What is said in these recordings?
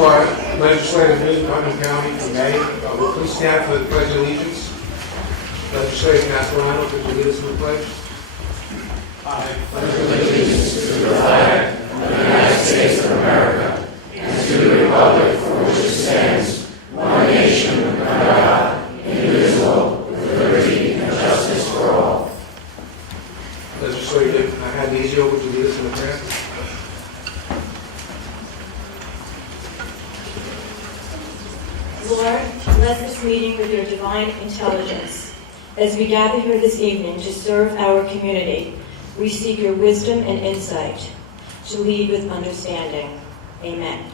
to our legislative meeting, Putnam County, for May. Will please stand for the Pledge of Allegiance. Legislator Castellano, could you lead us in the pledge? I pledge allegiance to the flag of the United States of America and to the republic for which it stands, one nation, under God, indivisible, with liberty and justice for all. Legislator Hadizio, would you lead us in the prayer? Lord, bless this meeting with your divine intelligence. As we gather here this evening to serve our community, we seek your wisdom and insight to lead with understanding. Amen.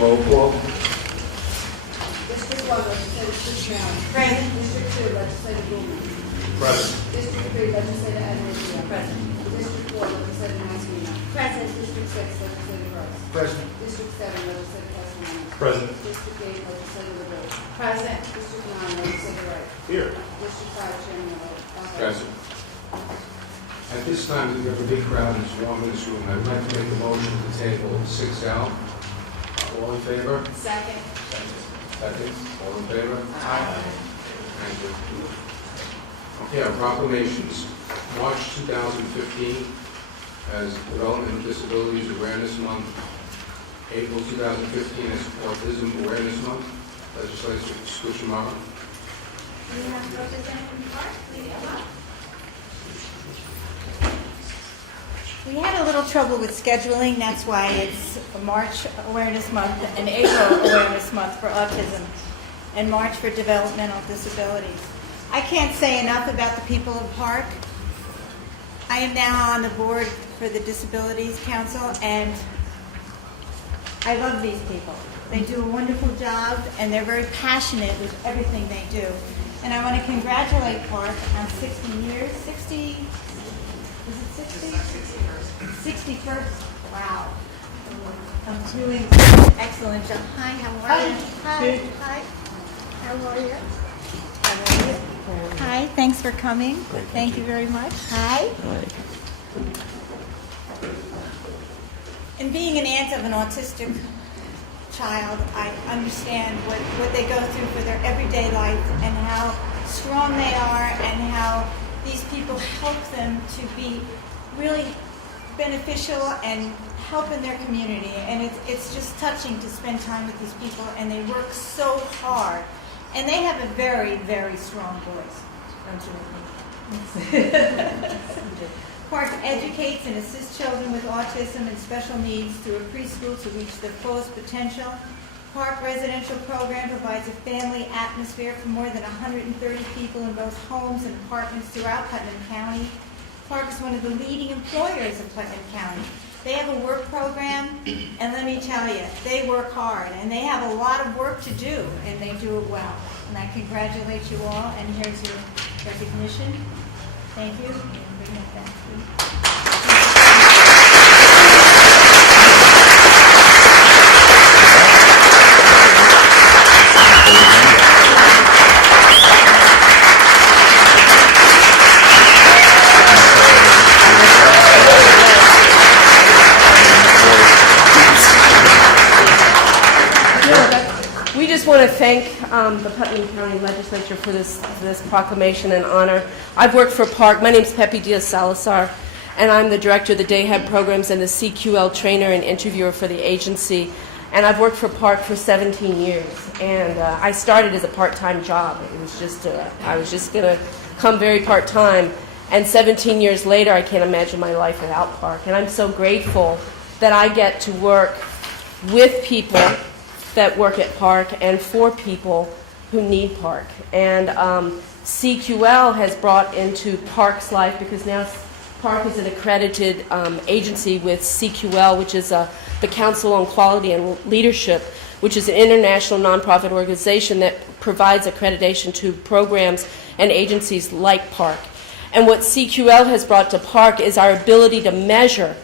Roll call. District 1, Legislator Putnam. Present. District 2, Legislator Blumen. Present. District 3, Legislator Adamio. Present. District 4, Legislator Massimino. Present. District 6, Legislator Gross. Present. District 7, Legislator Castellano. Present. District 8, Legislator LaRue. Present. District 9, Legislator Wright. Here. District 5, Chairman LaRue. Present. At this time, we have a big crowd and it's warm in this room. I'd like to make a motion to table 6L. All in favor? Second. Second. All in favor? Aye. Thank you. Okay, our proclamations. March 2015 as Development and Disabilities Awareness Month. April 2015 as Autism Awareness Month. Legislator Scuchamara. We have Representative Clark, please come up. We had a little trouble with scheduling. That's why it's March Awareness Month and April Awareness Month for Autism and March for Developmental Disabilities. I can't say enough about the people of Park. I am now on the board for the Disabilities Council, and I love these people. They do a wonderful job, and they're very passionate with everything they do. And I want to congratulate Park on 60 years. 60, is it 60? 61st. Wow. I'm doing an excellent job. Hi, how are you? Hi. Hi. How are you? How are you? Hi, thanks for coming. Thank you very much. Hi. And being an aunt of an autistic child, I understand what they go through for their everyday life and how strong they are and how these people help them to be really beneficial and help in their community. And it's just touching to spend time with these people, and they work so hard. And they have a very, very strong voice, don't you think? Park educates and assists children with autism and special needs through a preschool to reach their fullest potential. Park residential program provides a family atmosphere for more than 130 people in both homes and apartments throughout Putnam County. Park is one of the leading employers of Putnam County. They have a work program, and let me tell you, they work hard, and they have a lot of work to do, and they do it well. And I congratulate you all, and here's your recognition. Thank you. And bring it back, please. We just want to thank the Putnam County Legislature for this proclamation and honor. I've worked for Park. My name is Pepe Diaz Salazar, and I'm the director of the Day Head Programs and the CQL trainer and interviewer for the agency. And I've worked for Park for 17 years. And I started as a part-time job. It was just I was just going to come very part-time. And 17 years later, I can't imagine my life without Park. And I'm so grateful that I get to work with people that work at Park and for people who need Park. And CQL has brought into Park's life, because now Park is an accredited agency with CQL, which is the Council on Quality and Leadership, which is an international nonprofit organization that provides accreditation to programs and agencies like Park. And what CQL has brought to Park is our ability to measure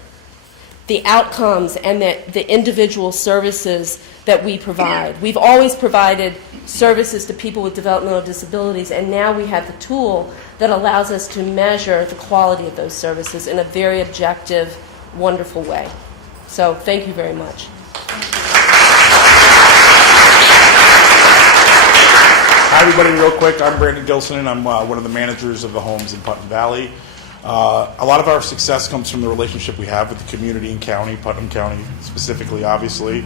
the outcomes and the individual services that we provide. We've always provided services to people with developmental disabilities, and now we have the tool that allows us to measure the quality of those services in a very objective wonderful way. So thank you very much. Hi, everybody. Real quick, I'm Brandon Gilson, and I'm one of the managers of the homes in Putnam Valley. A lot of our success comes from the relationship we have with the community and county, Putnam County specifically, obviously.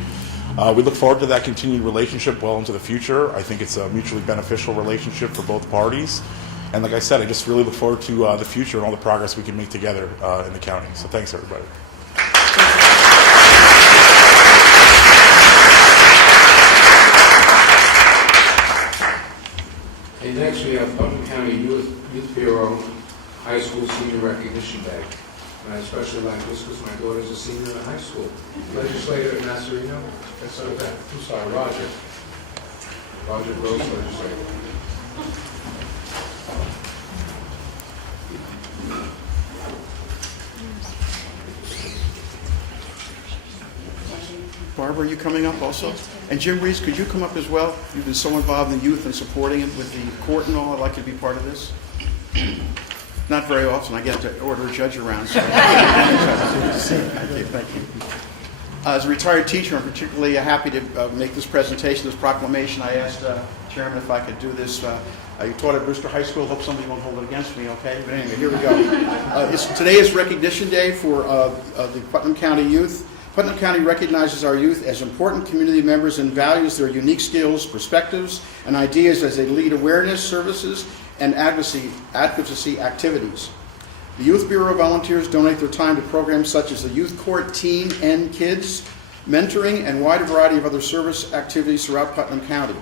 We look forward to that continued relationship well into the future. I think it's a mutually beneficial relationship for both parties. And like I said, I just really look forward to the future and all the progress we can make together in the county. So thanks, everybody. And next we have Putnam County Youth Bureau High School Senior Recognition Day. And I especially like this because my daughter's a senior in high school. Legislator Nasserino, Roger Gross, legislator. Barbara, are you coming up also? And Jim Reese, could you come up as well? You've been so involved in youth and supporting it with the court and all. I'd like you to be part of this. Not very often I get to order a judge around. So. Thank you. As a retired teacher, I'm particularly happy to make this presentation, this proclamation. I asked Chairman if I could do this. You taught at Brewster High School. Hope somebody won't hold it against me, okay? But anyway, here we go. Today is Recognition Day for the Putnam County youth. Putnam County recognizes our youth as important community members and values their unique skills, perspectives, and ideas as they lead awareness, services, and advocacy activities. The Youth Bureau volunteers donate their time to programs such as the Youth Court, Teen and Kids, mentoring, and wide variety of other service activities throughout Putnam County.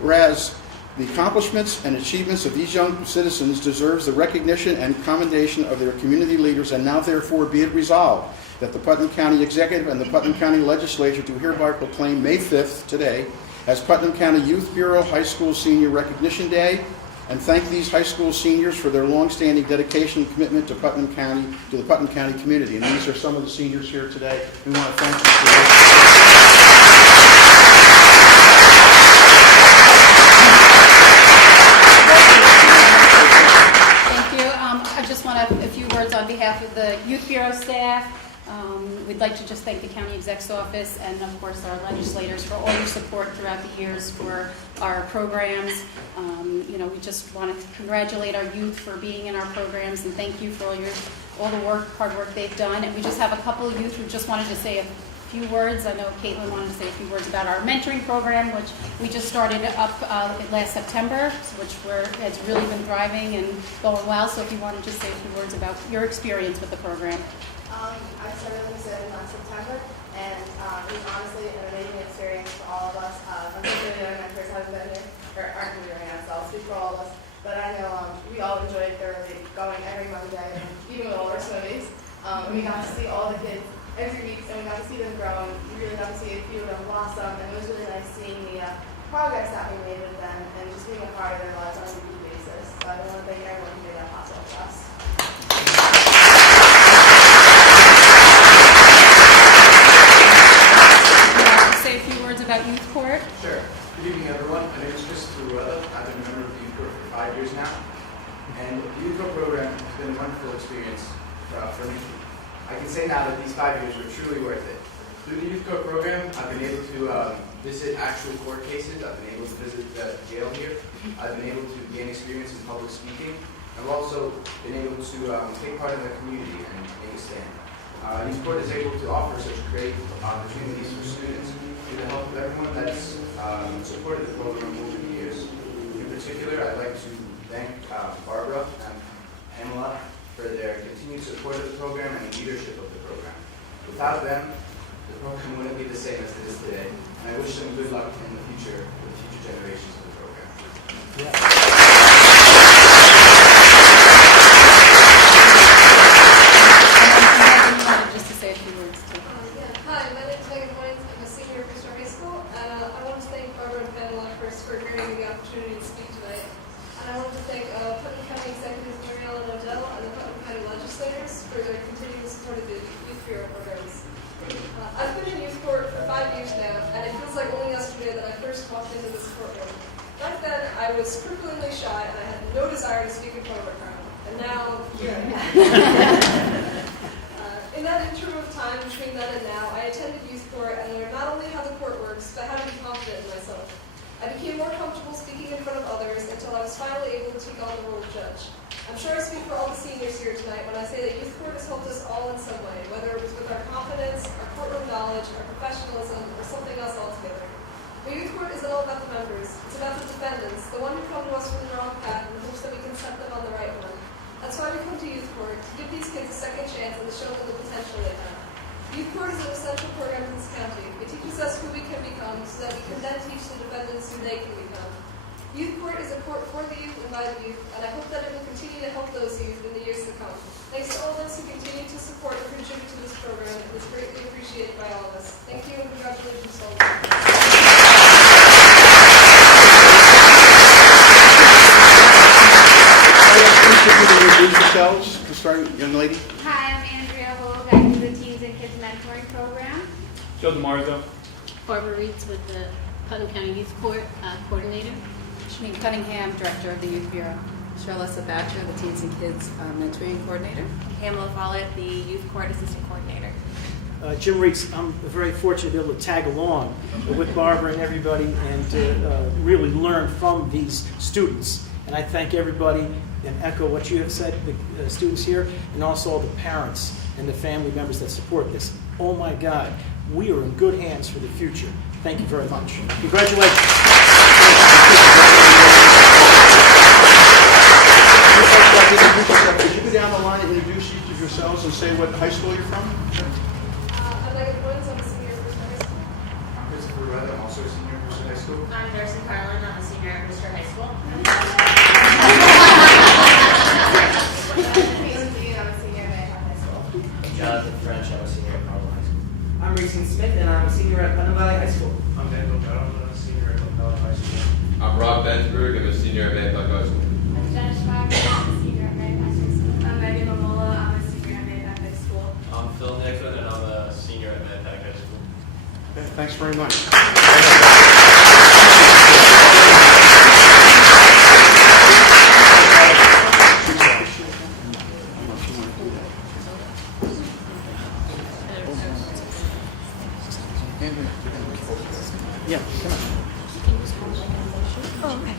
Whereas the accomplishments and achievements of these young citizens deserves the recognition and commendation of their community leaders, and now therefore be it resolved that the Putnam County Executive and the Putnam County Legislature do hereby proclaim May 5th, today, as Putnam County Youth Bureau High School Senior Recognition Day, and thank these high school seniors for their long-standing dedication and commitment to Putnam County, to the Putnam County community. And these are some of the seniors here today. We want to thank you for Thank you. I just want a few words on behalf of the Youth Bureau staff. We'd like to just thank the County Exec's Office and, of course, our legislators for all your support throughout the years for our programs. We just want to congratulate our youth for being in our programs and thank you for all the hard work they've done. And we just have a couple of youth who just wanted to say a few words. I know Caitlin wanted to say a few words about our mentoring program, which we just started up last September, which has really been thriving and going well. So if you want to just say a few words about your experience with the program. I started this in last September, and it was honestly an amazing experience for all of us. Unfortunately, my mentors haven't been here, or aren't here right now, so I'll speak for all of us. But I know we all enjoyed thoroughly going every Monday, and even with all our swimmies. We got to see all the kids every week, and we got to see them grow, and we really got to see a few of them blossom, and it was really nice seeing the progress that we made with them, and just being a part of their lives on a weekly basis. So I want to thank everyone who made that possible for us. Say a few words about Youth Court. Sure. Good evening, everyone. My name is Christopher Rueda. I've been a member of the Youth Court for 5 years now. And the Youth Court program has been a wonderful experience for me. I can say now that these 5 years were truly worth it. Through the Youth Court program, I've been able to visit actual court cases. I've been able to visit the jail here. I've been able to gain experience in public speaking. I've also been able to take part in the community and make a stand. Youth Court is able to offer such great opportunities for students with the help of everyone that's supported the program over the years. In particular, I'd like to thank Barbara and Pamela for their continued support of the program and leadership of the program. Without them, the program wouldn't be the same as it is today, and I wish them good luck in the future with the future generations of the program. Just to say a few words too. Hi, my name is Megan Wines. I'm a senior at Brewster High School, and I want to thank Barbara and Pamela first for giving me the opportunity to speak tonight. And I want to thank Putnam County Executive Mariella and Odell and the Putnam County legislators for their continued support of the Youth Bureau programs. I've been in youth court for 5 years now, and it feels like only yesterday that I first walked into this courtroom. Back then, I was cripplingly shy, and I had no desire to speak in front of a crowd. And now, here I am. In that interim of because I had to be confident in myself. I became more comfortable speaking in front of others until I was finally able to take on the role of judge. I'm sure I speak for all the seniors here tonight when I say that youth court has helped us all in some way, whether it was with our confidence, our courtroom knowledge, our professionalism, or something else altogether. The youth court isn't all about the members. It's about the defendants, the one who come to us from the wrong path in the hopes that we can set them on the right one. That's why we come to youth court, to give these kids a second chance and to show them the potential they have. Youth court is an essential program in this county. It teaches us who we can become so that we can then teach the defendants who they can become. Youth court is a court for the youth and by the youth, and I hope that it will continue to help those youth in the years to come. Thanks to all those who continue to support and contribute to this program. It was greatly appreciated by all of us. Thank you and congratulations to all of you. Introduce yourselves to start, young lady. Hi, I'm Andrea Hogue. I do the Teens and Kids Mentoring Program. Joe DeMarzo. Barbara Reeds with the Putnam County Youth Court Coordinator. Shanine Cunningham, Director of the Youth Bureau. Charlotte Sabacher, the Teens and Kids Mentoring Coordinator. Pamela Follett, the Youth Court Assistant Coordinator. Jim Reeks. I'm very fortunate to be able to tag along with Barbara and everybody and really learn from these students. And I thank everybody and echo what you have said, the students here, and also all the parents and the family members that support this. Oh my God, we are in good hands for the future. Thank you very much. Congratulations. Could you go down the line and introduce yourselves and say what high school you're from? I'm Megan Woods. I'm a senior at Brewster High School. I'm Christopher Rudd. I'm also a senior at Brewster High School. I'm Darcy Carlin. I'm a senior at Brewster High School. I'm a senior at Manhattan High School. Jonathan French, I'm a senior at Carmel High School. I'm Racine Smith, and I'm a senior at Putnam Valley High School. I'm Daniel Battle, I'm a senior at Putnam High School. I'm Rob Bensberg, I'm a senior at Manhattan High School. I'm Jenna Schwager. I'm a senior at Manhattan High School. I'm Megan Mamola. I'm a senior at Manhattan High School. I'm Phil Nicklin, and I'm a senior at Manhattan High School. Okay, thanks very much. Yeah, come on. Oh, okay.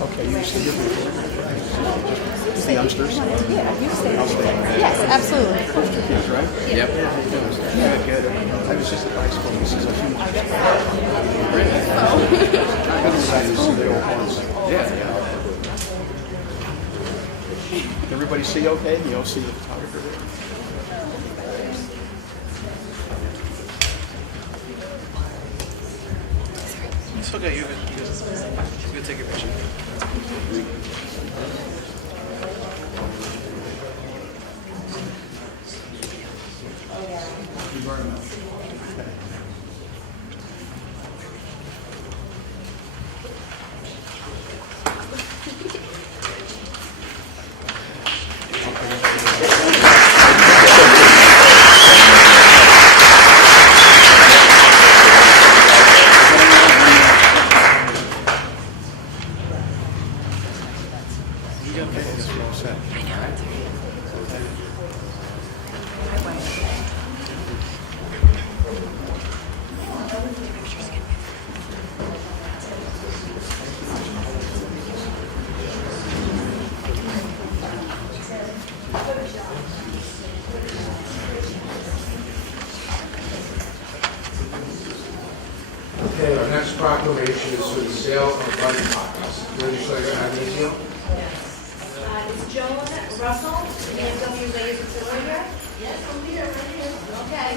Okay, you stay here. Just the youngsters? Yeah, you stay. I'll stay. Yes, absolutely. First two kids, right? Yep. Good. I was just at high school. This is a huge. Yeah. Everybody see okay? You all see the photographer there? It's okay, you're good. You're good. Take a picture. Thank you very much. Okay, our next proclamation is for the sale of button pockets. Legislator Anasio. Is Joan Russell, BMW Laser Cylinder? Yes, I'm here, right here. Okay.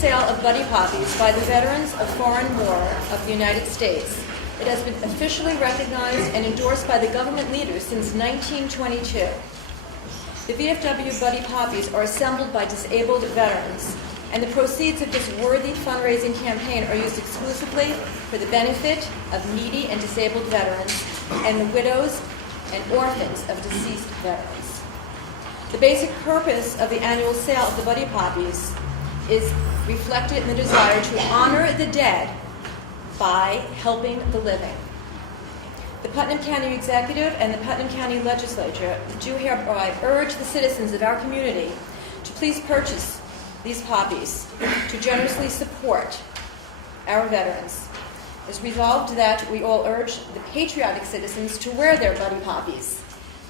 sale of Buddy Poppies by the veterans of foreign war of the United States. It has been officially recognized and endorsed by the government leaders since 1922. The VFW Buddy Poppies are assembled by disabled veterans, and the proceeds of this worthy fundraising campaign are used exclusively for the benefit of needy and disabled veterans and the widows and orphans of deceased veterans. The basic purpose of the annual sale of the Buddy Poppies is reflected in the desire to honor the dead by helping the living. The Putnam County Executive and the Putnam County Legislature do hereby urge the citizens of our community to please purchase these poppies to generously support our veterans. It's resolved that we all urge the patriotic citizens to wear their Buddy Poppies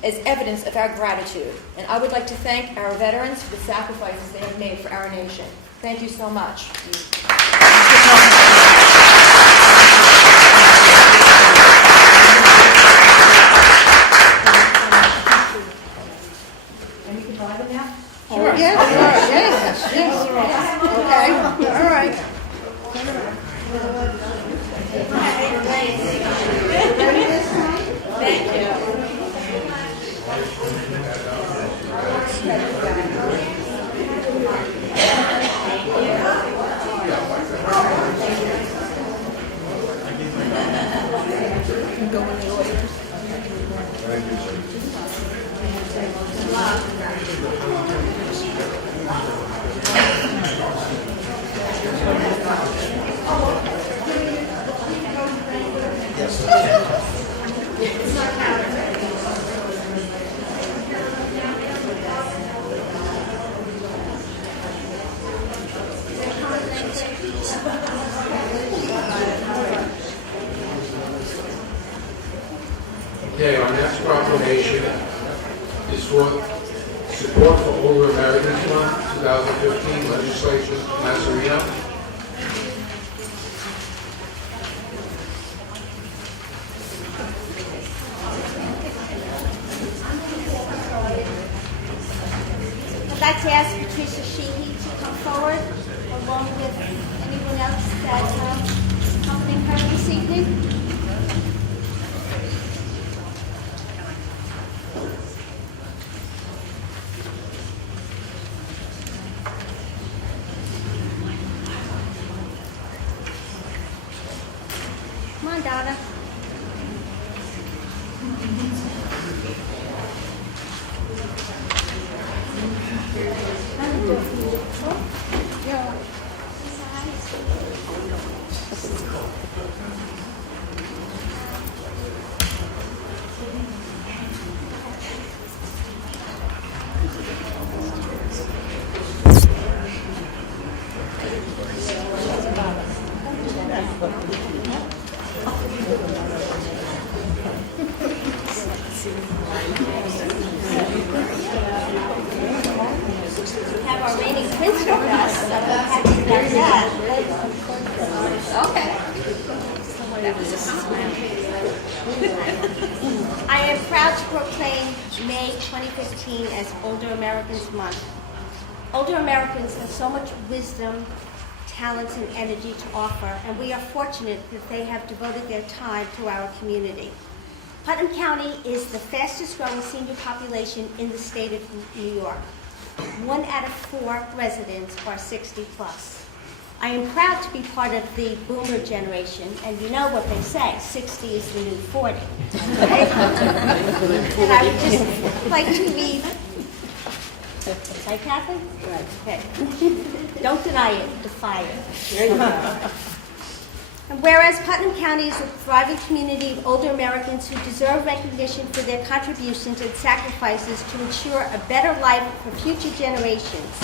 as evidence of our gratitude. And I would like to thank our veterans for the sacrifices they have made for our nation. Thank you so much. And you can buy them now? Sure. Yes, okay, all right. Ready this time? Thank you. Go in the order. Okay, our next proclamation is for support for Older Americans Month 2015 legislation, Mazzarino. I'd like to ask Patricia Sheehy to come forward, along with anyone else that's accompanying her this evening. Come on, Donna. Have our reigning prince with us, so we're happy about that. Okay. I am proud to proclaim May 2015 as Older Americans Month. Older Americans have so much wisdom, talents, and energy to offer, and we are fortunate that they have devoted their time to our community. Putnam County is the fastest growing senior population in the state of New York. 1 out of 4 residents are 60 plus. I am proud to be part of the boomer generation, and you know what they say, 60 is the new 40. Right? And I would just like to read, right, Kathy? Right. Okay. Don't deny it, defy it. There you go. And whereas Putnam County is a thriving community of older Americans who deserve recognition for their contributions and sacrifices to ensure a better life for future generations.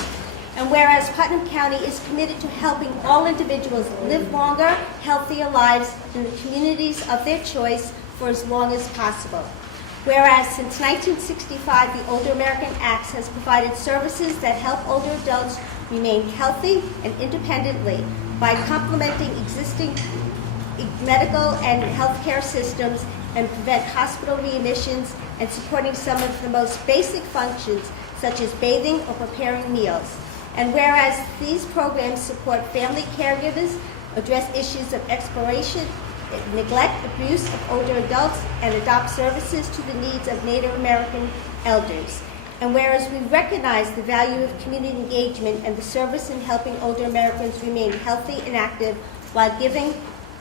And whereas Putnam County is committed to helping all individuals live longer, healthier lives in the communities of their choice for as long as possible. Whereas since 1965, the Older American Act has provided services that help older adults remain healthy and independently by complementing existing medical and healthcare systems and prevent hospital readmissions and supporting some of the most basic functions such as bathing or preparing meals. And whereas these programs support family caregivers, address issues of exploration, neglect, abuse of older adults, and adopt services to the needs of Native American elders. And whereas we recognize the value of community engagement and the service in helping older Americans remain healthy and active while giving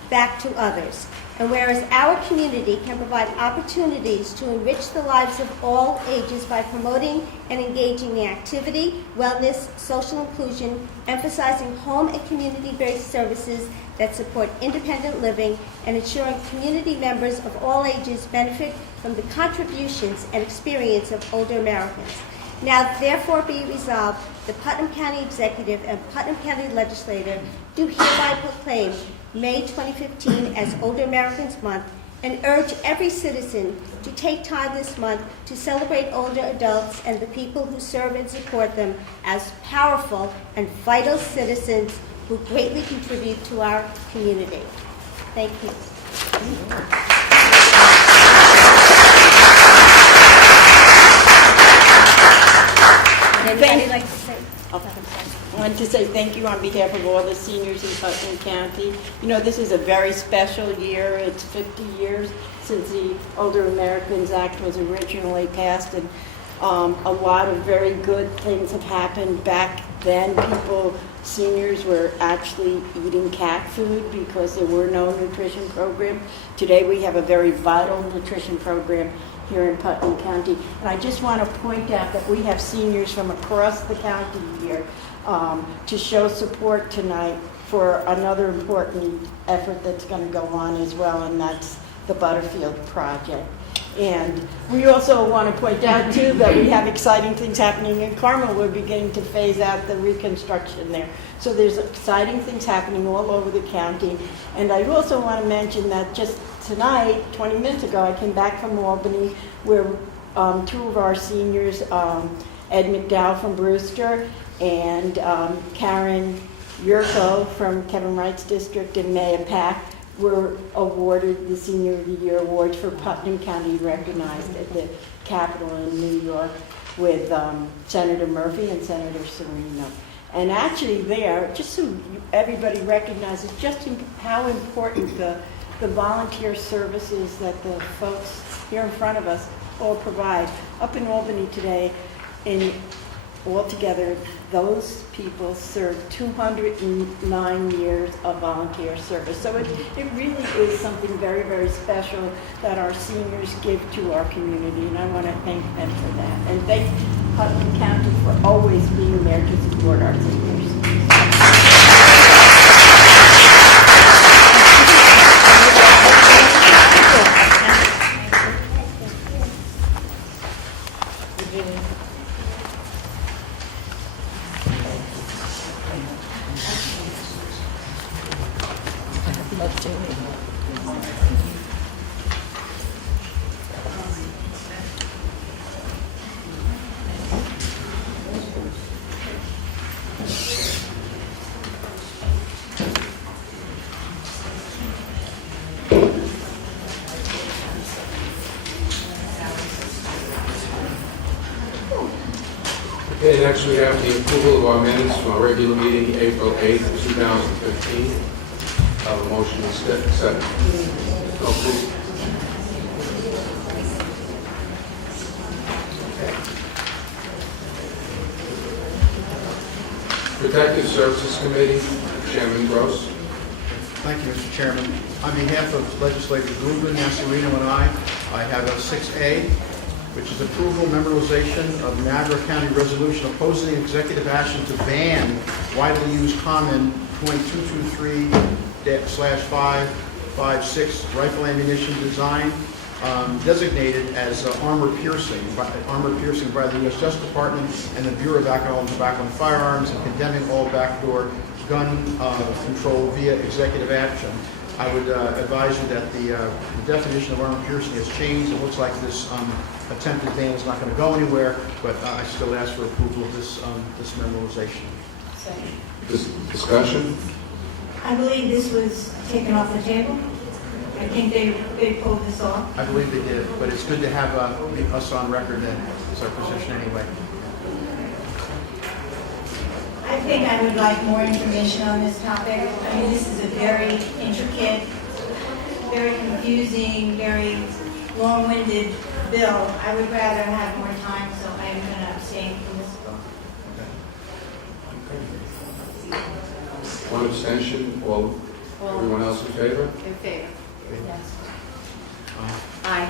back to others. And whereas our community can provide opportunities to enrich the lives of all ages by promoting and engaging in activity, wellness, social inclusion, emphasizing home and community-based services that support independent living, and ensuring community members of all ages benefit from the contributions and experience of older Americans. Now therefore be resolved, the Putnam County Executive and Putnam County Legislature do hereby proclaim May 2015 as Older Americans Month and urge every citizen to take time this month to celebrate older adults and the people who serve and support them as powerful and vital citizens who greatly contribute to our community. Thank you. Anybody like to say? I wanted to say thank you on behalf of all the seniors in Putnam County. You know, this is a very special year. It's 50 years since the Older Americans Act was originally passed, and a lot of very good things have happened back then. Seniors were actually eating cat food because there were no nutrition programs. Today we have a very vital nutrition program here in Putnam County. And I just want to point out that we have seniors from across the county here to show support tonight for another important effort that's going to go on as well, and that's the Butterfield Project. And we also want to point out, too, that we have exciting things happening in Carmel. We're beginning to phase out the reconstruction there. So there's exciting things happening all over the county. And I also want to mention that just tonight, 20 minutes ago, I came back from Albany, where two of our seniors, Ed McDowell from Brewster and Karen Yurko from Kevin Wright's district and Maya Pack, were awarded the Senior of the Year Awards for Putnam County, recognized at the Capitol in New York with Senator Murphy and Senator Serino. And actually there, just so everybody recognizes just how important the volunteer services that the folks here in front of us all provide. Up in Albany today, altogether, those people served 209 years of volunteer service. So it really is something very, very special that our seniors give to our community, and I want to thank them for that. And thank Putnam County for always being there to support our seniors. Okay, next we have the approval of our minutes from our regular meeting, April 8th, 2015. Have a motion to accept. Oh, please. Protective Services Committee, Chairman Gross. Thank you, Mr. Chairman. On behalf of Legislator Goodwin, Nasarino, and I have a 6A, which is approval memorization of Niagara County resolution opposing executive action to ban widely used common .223/556 rifle ammunition design designated as armor piercing by the U.S. Justice Department and the Bureau of Alcohol and Tobacco and Firearms, and condemning all backdoor gun control via executive action. I would advise you that the definition of armor piercing has changed. It looks like this attempted ban is not going to go anywhere, but I still ask for approval of this memorization. Discussion? I believe this was taken off the table. I think they pulled this off. I believe they did, but it's good to have us on record that is our position anyway. I think I would like more information on this topic. I mean, this is a very intricate, very confusing, very long-winded bill. I would rather have more time, so I'm going to abstain from this bill. One abstention, everyone else in favor? In favor. Yes. Aye.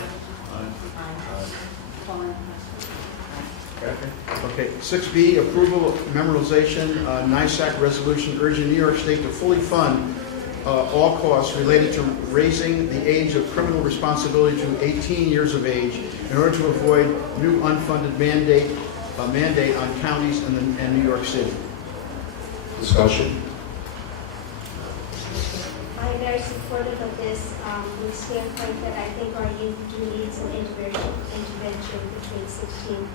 Okay, 6B, approval of memorization, NISAC resolution urging New York State to fully fund all costs related to raising the age of criminal responsibility to 18 years of age in order to avoid new unfunded mandate on counties and New York City. Discussion? I'm very supportive of this from the standpoint that I think our youth do need some intervention between 16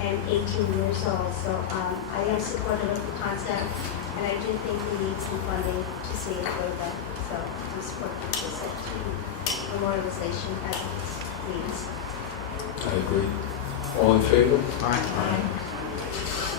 and 18 years old. So I am supportive of the concept, and I do think we need some funding to see it further. So I'm supportive of this memorialization as it needs. I agree. All in favor? Aye.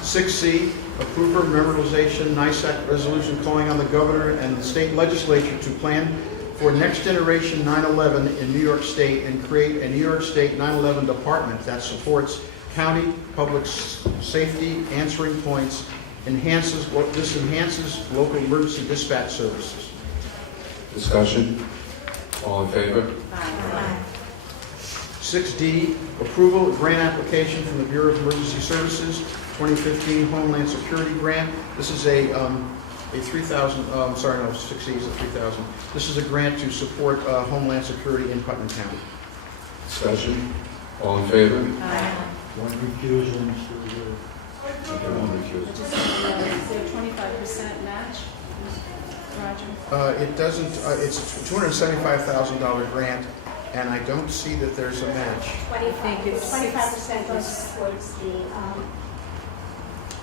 6C, approve of memorization NISAC resolution calling on the governor and the state legislature to plan for next generation 9/11 in New York State and create a New York State 9/11 department that supports county public safety answering points, enhances local emergency dispatch services. Discussion? All in favor? Aye. 6D, approval of grant application from the Bureau of Emergency Services, 2015 Homeland Security Grant. This is a 3,000, 6E is a 3,000. This is a grant to support Homeland Security in Putnam County. Discussion? All in favor? Aye. One recusal, One recusal. Is there a 25% match, Roger? It doesn't, it's a $275,000 grant, and I don't see that there's a match. 25% goes towards the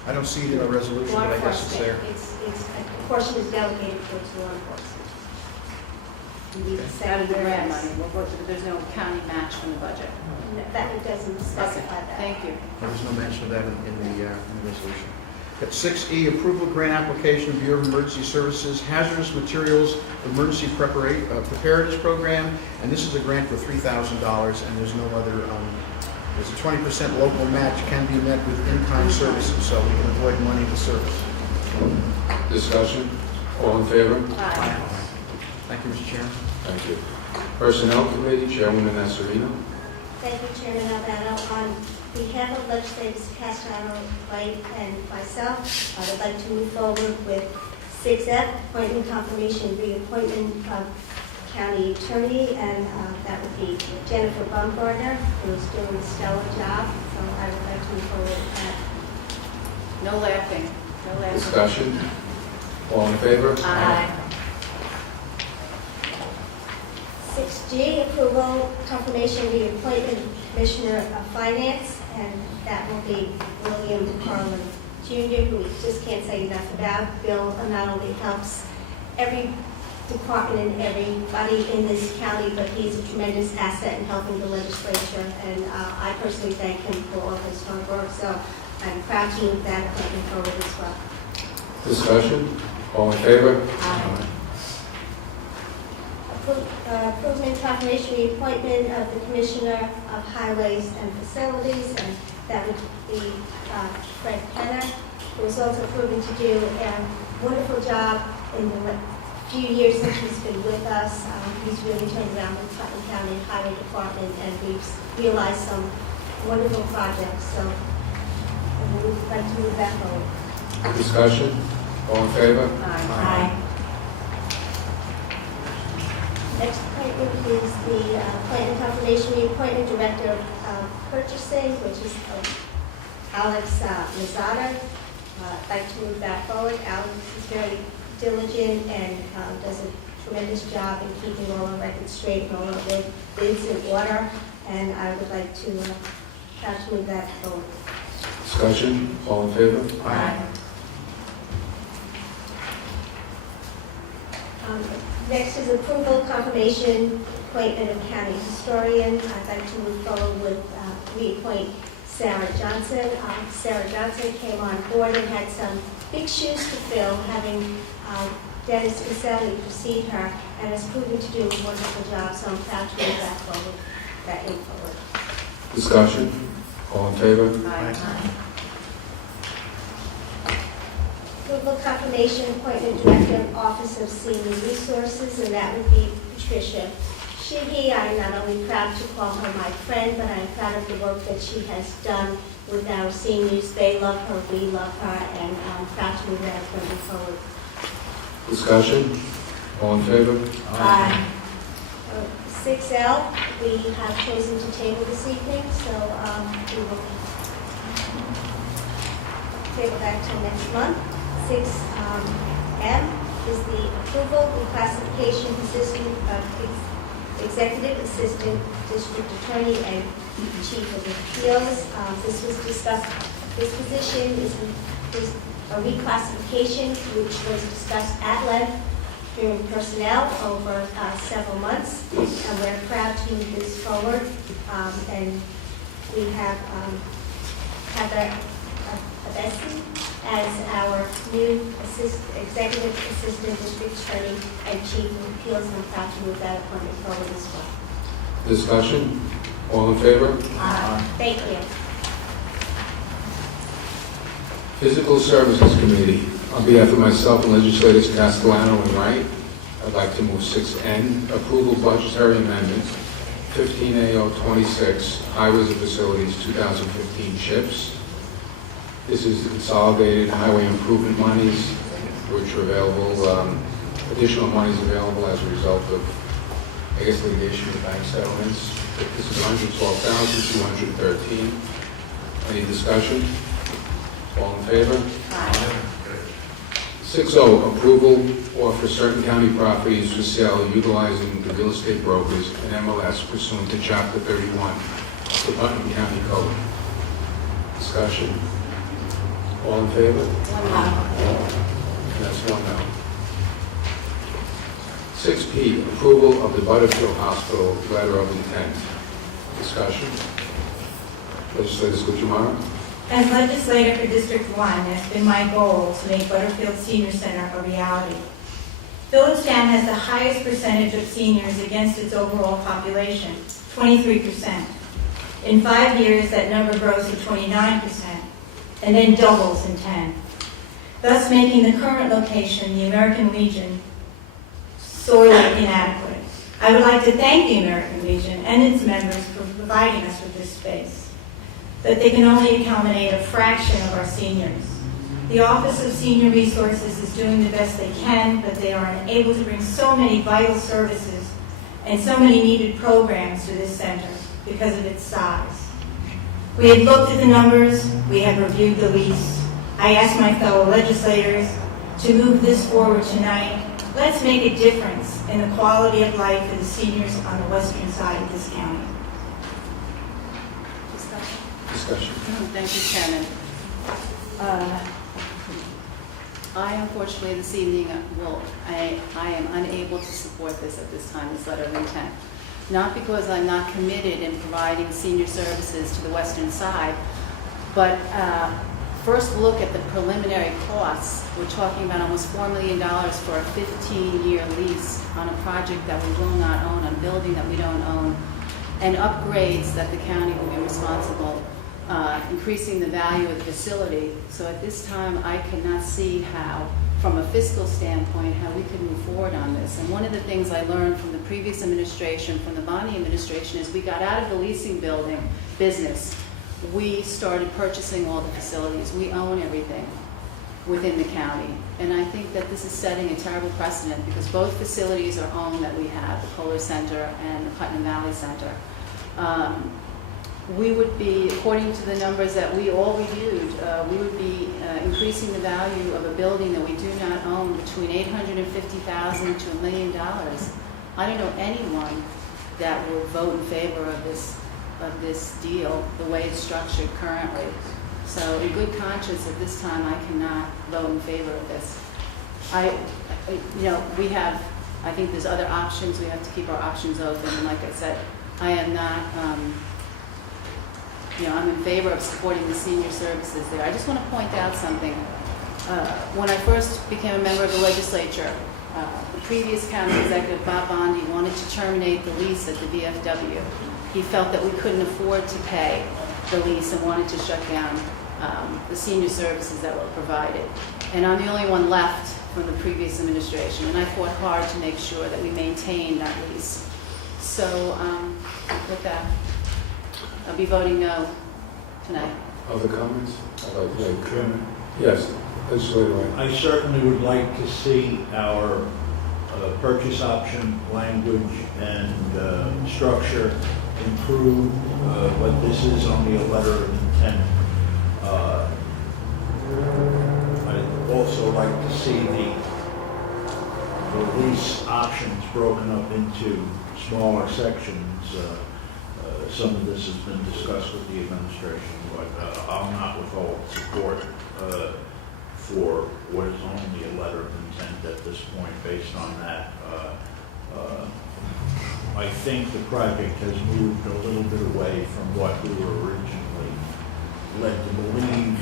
I don't see it in the resolution, law but I guess it's enforcement. there. It's a portion is delegated towards law enforcement. We need to Out set of the grant whereas- money, there's no county match from the budget. That it doesn't specify Okay, that. thank you. There's no mention of that in the resolution. At 6E, approval grant application, Bureau of Emergency Services, Hazardous Materials Emergency Preparedness Program, and this is a grant for $3,000, and there's no other, there's a 20% local match can be met with in-kind services, so we can avoid money to service. Discussion? All in favor? Aye. Thank you, Mr. Chairman. Thank you. Personnel Committee, Chairwoman Nasarino. Thank you, Chairman Albano. On behalf of legislators Castellano, White, and myself, I would like to move forward with 6F, appointment confirmation reappointment of county attorney, and that would be Jennifer Baumgartner, who is doing a stellar job. So I would like to move forward with that. No laughing, no laughing. Discussion? All in favor? Aye. 6G, approval confirmation reappointment Commissioner of Finance, and that will be William Carlin Jr., who we just can't say enough about. Bill not only helps every department and everybody in this county, but he's a tremendous asset in helping the legislature, and I personally thank him for all his hard work, so I'm proud to move that appointment forward as well. Discussion? All in favor? Aye. Approval confirmation reappointment of the Commissioner of Highways and Facilities, and that would be Fred Penner, who is also proven to do a wonderful job in the few years since he's been with us. He's really turned around the Putnam County Highway Department, and we've realized some wonderful projects. So we'd like to move that forward. Discussion? All in favor? Aye. Next appointment is the appointment confirmation reappointment Director of Purchasing, which is Alex Lozada. I'd like to move that forward. Alex is very diligent and does a tremendous job in keeping all our records straight and all of the bids in order, and I would like to move that forward. Discussion? All in favor? Aye. Next is approval confirmation appointment of county historian. I'd like to move forward with reappoint Sarah Johnson. Sarah Johnson came on board and had some big shoes to fill, having Dennis Caselli precede her, and has proven to do a wonderful job, so I'm proud to move that forward. Discussion? All in favor? Aye. Approval confirmation appointment director, Office of Senior Resources, and that would be Patricia Sheehy. I'm not only proud to call her my friend, but I'm proud of the work that she has done with our seniors. They love her, we love her, and I'm proud to move that appointment forward. Discussion? All in favor? Aye. 6L, we have chosen to table this evening, so we will table that till next month. 6M is the approval, reclassification position of Executive Assistant District Attorney and Chief of Appeals. This was discussed. This position is a reclassification which was discussed at length during personnel over several months, and we're proud to move this forward. And we have Heather Abesi as our new Executive Assistant District Attorney and Chief of Appeals, and I'm proud to move that appointment forward as well. Discussion? All in favor? Thank you. Physical Services Committee. On behalf of myself and legislators Castellano and Wright, I'd like to move 6N, approval budgetary amendment, 15AO26, Highways and Facilities 2015 CHIPS. This is the consolidated highway improvement monies, which are available, additional monies available as a result of, I guess, litigation and bank settlements. This is $112,213. Any discussion? All in favor? Aye. 6O, approval offer certain county properties for sale utilizing the real estate brokers and MLS pursuant to Chapter 31 of the Putnam County Code. Discussion? All in favor? That's 1 no. 6P, approval of the Butterfield Hospital letter of intent. Discussion? Legislator Scutramaro. As legislator for District 1, it's been my goal to make Butterfield Senior Center a reality. Phillipstown has the highest percentage of seniors against its overall population, 23%. In 5 years, that number grows to 29%, and then doubles in 10, thus making the current location, the American Legion, sorely inadequate. I would like to thank the American Legion and its members for providing us with this space, but they can only accommodate a fraction of our seniors. The Office of Senior Resources is doing the best they can, but they are unable to bring so many vital services and so many needed programs to this center because of its size. We have looked at the numbers, we have reviewed the lease. I ask my fellow legislators to move this forward tonight. Let's make a difference in the quality of life for the seniors on the western side of this county. Discussion. Thank you, Chairman. I unfortunately this evening I am unable to support this at this time, this letter of intent. Not because I'm not committed in providing senior services to the western side, but first look at the preliminary costs. We're talking about almost $4 million for a 15-year lease on a project that we will not own, on a building that we don't own, and upgrades that the county will be responsible, increasing the value of the facility. So at this time, I cannot see how, from a fiscal standpoint, how we could move forward on this. And one of the things I learned from the previous administration, from the Bonney administration, is we got out of the leasing building business. We started purchasing all the facilities. We own everything within the county. And I think that this is setting a terrible precedent because both facilities are owned that we have, the Kohler Center and the Putnam Valley Center. We would be, according to the numbers that we all reviewed, we would be increasing the value of a building that we do not own between $850,000 to $1 million. I don't know anyone that would vote in favor of this deal the way it's structured currently. So in good conscience at this time, I cannot vote in favor of this. We have, I think there's other options. We have to keep our options open. And like I said, I am not, I'm in favor of supporting the senior services there. I just want to point out something. When I first became a member of the legislature, the previous county executive, Bob Bondi, wanted to terminate the lease at the VFW. He felt that we couldn't afford to pay the lease and wanted to shut down the senior services that were provided. And I'm the only one left from the previous administration, and I fought hard to make sure that we maintain that lease. So with that, I'll be voting no tonight. Other comments? I'd like to make. Chairman? Yes, legislator Wright. I certainly would like to see our purchase option language and structure improved, but this is only a letter of intent. I'd also like to see the lease options broken up into smaller sections. Some of this has been discussed with the administration, but I'll not withhold support for what is only a letter of intent at this point based on that. I think the project has moved a little bit away from what we were originally led to believe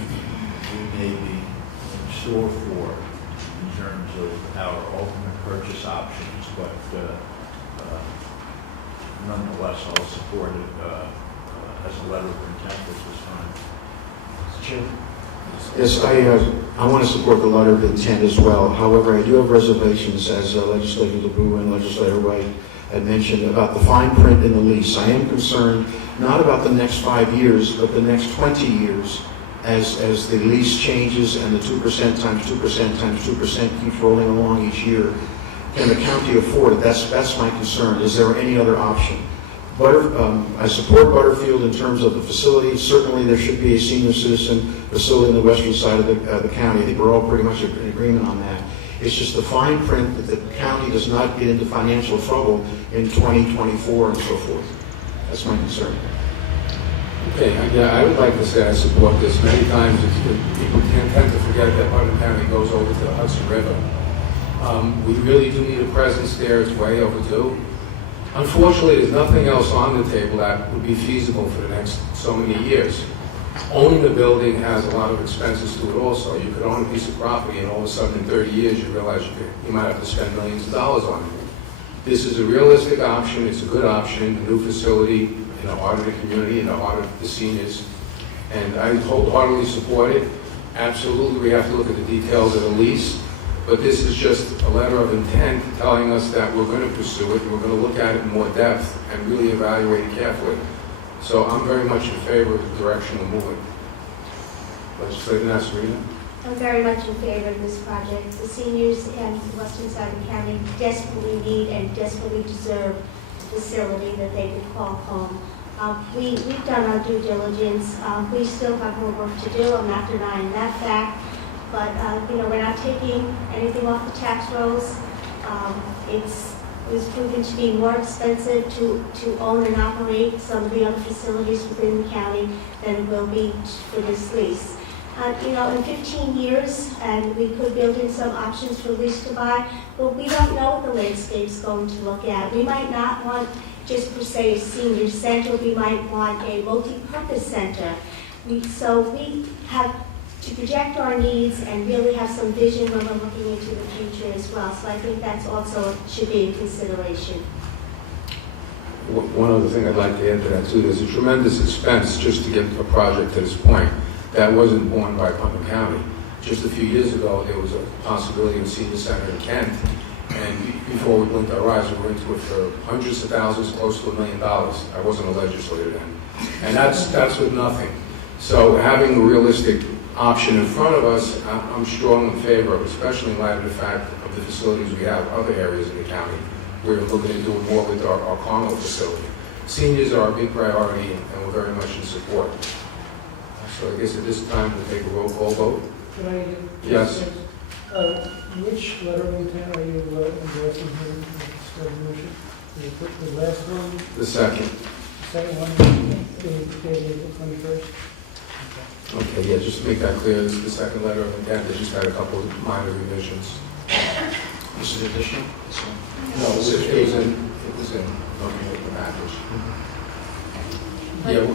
we may be in store for in terms of our ultimate purchase options, but nonetheless, I'll support it as a letter of intent at this time. Mr. Chairman? Yes, I want to support the letter of intent as well. However, I do have reservations, as Legislator LeBou and Legislator Wright had mentioned, about the fine print in the lease. I am concerned not about the next 5 years, but the next 20 years as the lease changes and the 2% times 2% times 2% keeps rolling along each year. Can the county afford it? That's my concern. Is there any other option? I support Butterfield in terms of the facility. Certainly there should be a senior citizen facility on the western side of the county. I think we're all pretty much in agreement on that. It's just the fine print that the county does not get into financial trouble in 2024 and so forth. That's my concern. Okay, yeah, I would like to say I support this. Many times people tend to forget that Putnam County goes over to the Hudson River. We really do need a presence there. It's way overdue. Unfortunately, there's nothing else on the table that would be feasible for the next so many years. Owning the building has a lot of expenses to it also. You could own a piece of property and all of a sudden in 30 years you realize you might have to spend millions of dollars on it. This is a realistic option. It's a good option. A new facility in the heart of the community, in the heart of the seniors. And I wholeheartedly support it. Absolutely, we have to look at the details of the lease. But this is just a letter of intent telling us that we're going to pursue it, and we're going to look at it in more depth and really evaluate it carefully. So I'm very much in favor of the direction we're moving. Legislator Nasarino? I'm very much in favor of this project. The seniors and the western side of the county desperately need and desperately deserve a facility that they could call home. We've done our due diligence. We still have more work to do. I'm not denying that fact. But, we're not taking anything off the tax rolls. It was proven to be more expensive to own and operate some of the other facilities within the county than it will be for this lease. In 15 years, and we could build in some options for lease to buy, but we don't know what the landscape's going to look at. We might not want just per se a senior center. We might want a multi-purpose center. So we have to project our needs and really have some vision when we're looking into the future as well. So I think that's also should be in consideration. One other thing I'd like to add to that too, there's a tremendous expense just to get a project to this point. That wasn't borne by Putnam County. Just a few years ago, there was a possibility of a senior center in Kent, and before we blinked our eyes, we were into it for hundreds of thousands, close to $1 million. I wasn't a legislator then. And that's with nothing. So having a realistic option in front of us, I'm strong in favor of, especially in light of the fact of the facilities we have, other areas in the county. We're looking at doing more with our Carmel facility. Seniors are a big priority, and we're very much in support. So I guess at this time, we'll take a roll call vote. Can I get Yes. Which letter of intent are you endorsing here in this resolution? You put the last one? The second. Second one, the 21st? Okay, yeah, just to make that clear, this is the second letter of intent. They just had a couple of minor revisions. This is additional? No, it was in looking at the package. Yeah.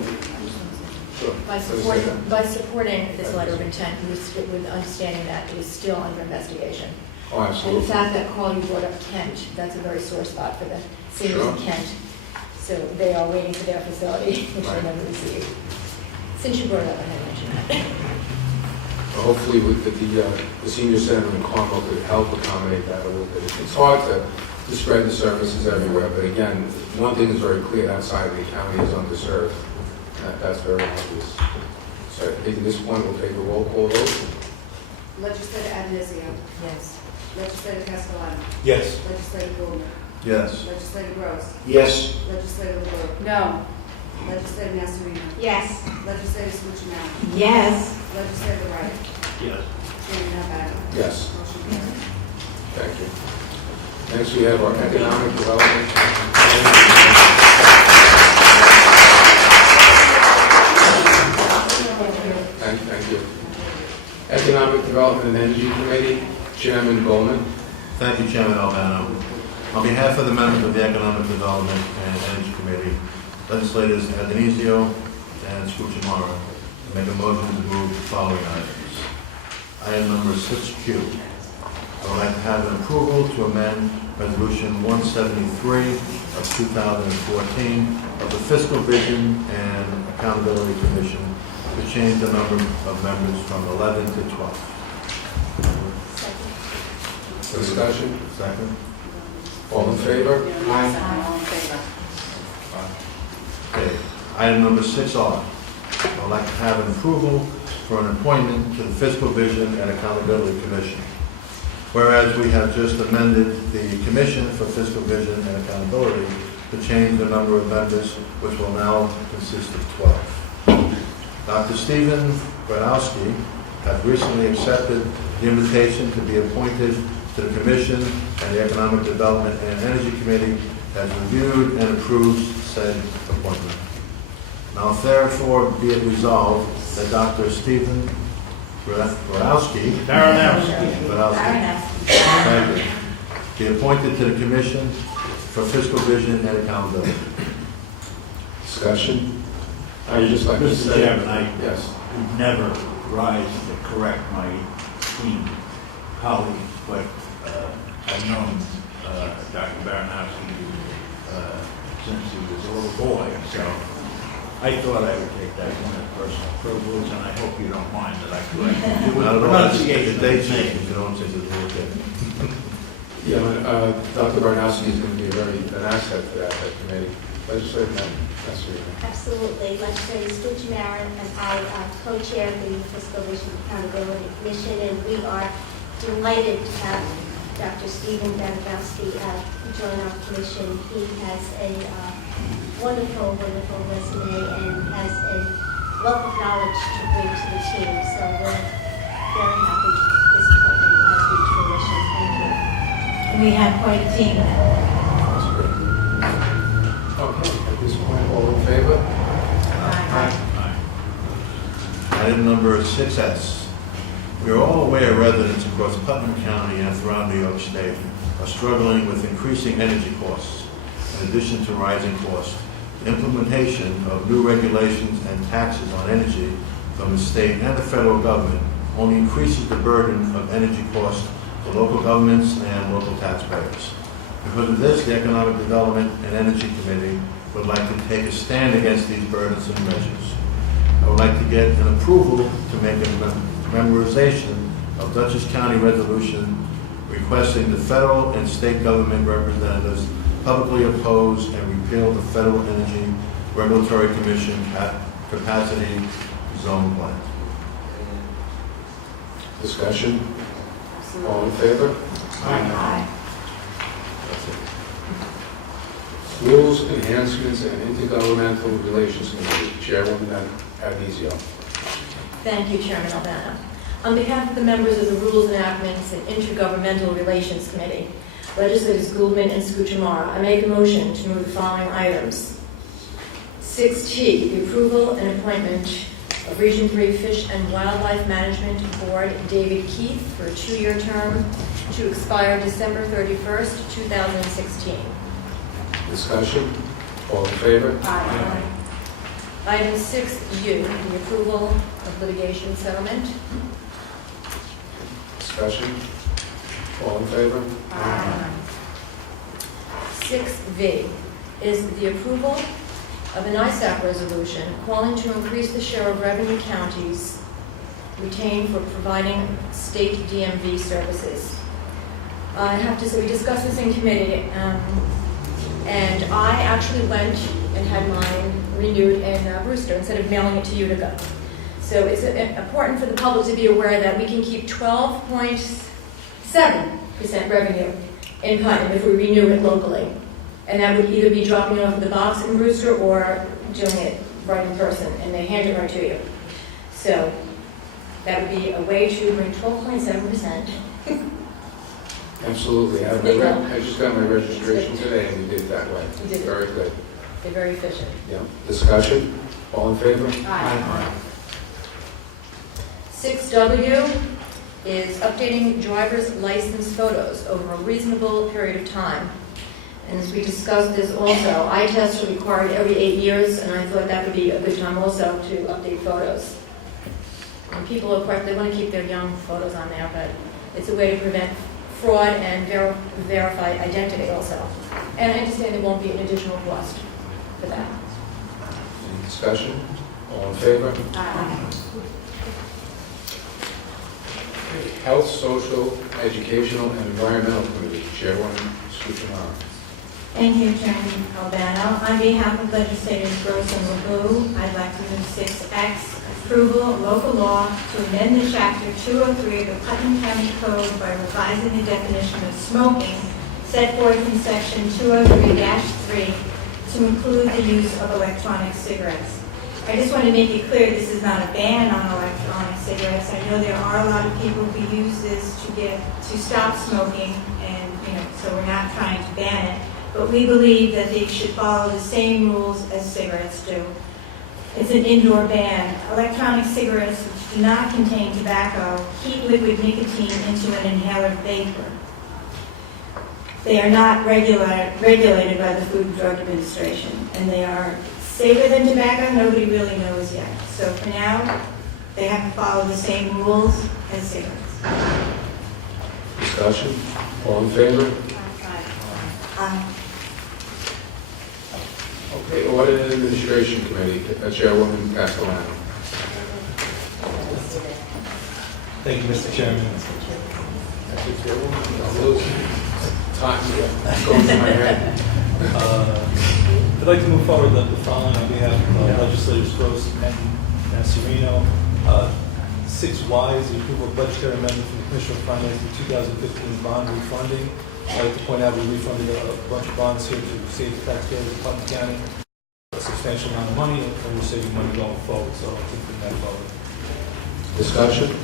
Sure. By supporting this letter of intent, with understanding that it is still under investigation. Oh, And absolutely. the fact that, Carl, you brought up Kent, that's a very sore spot for the seniors in Sure. Kent. So they are waiting for their facility, which they Right. never received. Since you brought it up, I had to mention that. Well, hopefully, the senior center in Carmel could help accommodate that a little bit. It's hard to spread the services everywhere, but again, one thing is very clear, that side of the county is underserved. That's very obvious. So I think at this point, we'll take a roll call vote. Legislator Adonisio. Yes. Legislator Castellano. Yes. Legislator Goldman. Yes. Legislator Gross. Yes. Legislator Lewis. No. Legislator Nasarino. Yes. Legislator Scuccinelli. Yes. Legislator Wright. Yes. Chairman Albano. Yes. Motion carries. Thank you. Next, we have our economic development. Thank you. Economic Development and Energy Committee, Chairman Bowman. Thank you, Chairman Albano. On behalf of the members of the Economic Development and Energy Committee, legislators Adonisio and Scuccinelli, make a motion to move the following items. Item number 6Q. I would like to have an approval to amend Resolution 173 of 2014 of the Fiscal Vision and Accountability Commission to change the number of members from 11 to 12. Discussion? Second. All in favor? All in favor. Okay. Item number 6R. I would like to have an approval for an appointment to the Fiscal Vision and Accountability Commission. Whereas we have just amended the Commission for Fiscal Vision and Accountability to change the number of members, which will now consist of 12. Dr. Stephen Gradowski has recently accepted the invitation to be appointed to the Commission, and the Economic Development and Energy Committee has reviewed and approved said appointment. Now therefore be it resolved that Dr. Stephen Gradowski thank you, be appointed to the Commission for Fiscal Vision and Accountability. Discussion? You just like to Mr. say? Chairman, I Yes. would never rise to correct my esteemed colleagues, but I've known Dr. Baranowski since he was a little boy, so I thought I would take that one as personal privilege, and I hope you don't mind that I correct you with I don't know, pronunciation. if they change, you know, since it's a little kid. Yeah, Dr. Barnowski is going to be an asset to that committee. Legislator Nasarino. Absolutely. Legislator Scuccinelli and I co-chair the Fiscal Vision Accountability Commission, and we are delighted to have Dr. Stephen Gradowski join our commission. He has a wonderful, wonderful resume and has a wealth of knowledge to bring to the team. So we're very happy this appointment has reached fruition. Thank you. We have quite a team. That's great. Okay, at this point, all in favor? Item number 6S. We are all aware residents across Putnam County and throughout New York State are struggling with increasing energy costs. In addition to rising costs, the implementation of new regulations and taxes on energy from the state and the federal government only increases the burden of energy costs to local governments and local taxpayers. Because of this, the Economic Development and Energy Committee would like to take a stand against these burdensome measures. I would like to get an approval to make a memorization of Dutchess County resolution requesting the federal and state government representatives publicly oppose and repeal the Federal Energy Regulatory Commission capacity zone plan. Discussion? All in favor? Aye. That's it. Rules, Enhancements, and Intergovernmental Relations Committee, Chairwoman Adonisio. Thank you, Chairman Albano. On behalf of the members of the Rules, Enactments, and Intergovernmental Relations Committee, Legislators Goldman and Scuccinelli, I make a motion to move the following items. 6T, the approval and appointment of Region 3 Fish and Wildlife Management Board David Keith for a 2-year term to expire December 31st, 2016. Discussion? All in favor? Aye. Item 6U, the approval of litigation settlement. Discussion? All in favor? 6V is the approval of an ISAC resolution calling to increase the share of revenue counties retained for providing state DMV services. I have to say, we discussed this in committee, and I actually went and had mine renewed in Brewster instead of mailing it to Utica. So it's important for the public to be aware that we can keep 12.7% revenue in Putnam if we renew it locally. And that would either be dropping it off at the box in Brewster or doing it right in person, and they hand it right to you. So that would be a way to bring 12.7%. Absolutely. I just got my registration today, and we did it that way. We did it. Very good. They're very efficient. Yeah. Discussion? All in favor? Aye. 6W is updating driver's license photos over a reasonable period of time. And as we discussed this also, eye tests are required every 8 years, and I thought that would be a good time also to update photos. And people are correct, they want to keep their young photos on there, but it's a way to prevent fraud and verify identity also. And I understand there won't be an additional cost for that. Any discussion? All in favor? Aye. Health, Social, Educational, and Environmental Committee, Chairwoman Scucciamara. Thank you, Chairman Albano. On behalf of legislators Gross and LeBeau, I'd like to move 6X, approval of local law to amend the Chapter 203 of the Putnam County Code by revising the definition of smoking set forth in Section 203-3 to include the use of electronic cigarettes. I just want to make it clear this is not a ban on electronic cigarettes. I know there are a lot of people who use this to stop smoking, and so we're not trying to ban it. But we believe that they should follow the same rules as cigarettes do. It's an indoor ban. Electronic cigarettes, which do not contain tobacco, heat liquid nicotine into an inhaler vapor. They are not regulated by the Food and Drug Administration, and they are safer than tobacco. Nobody really knows yet. So for now, they have to follow the same rules as cigarettes. Discussion? All in favor? Okay, Audit and Administration Committee, Chairwoman Castellano. Thank you, Mr. Chairman. Time going to my head. I'd like to move forward the following on behalf of legislators Gross and Serino. 6Y is the approval of budgetary amendment from the Commissioner of Finance in 2015 bond refunding. I'd like to point out we refunded a bunch of bonds here to save the taxpayers of Putnam County a substantial amount of money, and we're saving money going forward, so I'll keep that forward. Discussion?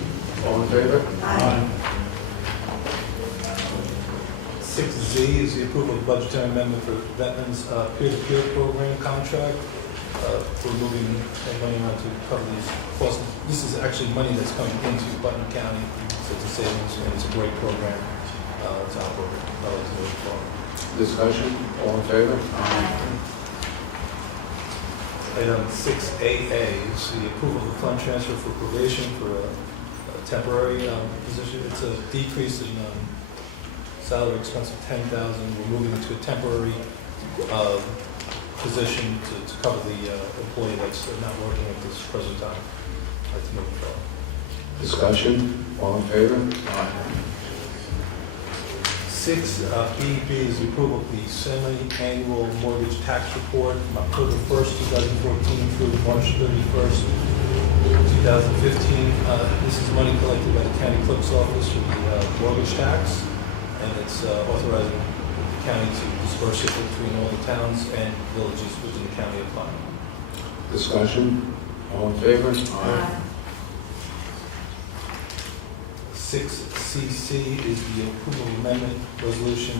All in favor? Aye. 6Z is the approval of budgetary amendment for Veterans peer-to-peer program contract. We're moving money around to cover these costs. This is actually money that's coming into Putnam County, so it's a savings, and it's a great program to operate. Discussion? All in favor? Item 6AA is the approval of the fund transfer for probation for a temporary position. It's a decrease in salary expense of $10,000. We're moving it to a temporary position to cover the employee that's not working at this present time. I'd like to move it forward. Discussion? All in favor? 6BB is the approval of the semi-annual mortgage tax report from October 1st, 2014 through March 31st, 2015. This is money collected by the county clerk's office for the mortgage tax, and it's authorizing the county to disperse it between all the towns and villages within the county of Putnam. Discussion? All in favor? 6CC is the approval amendment resolution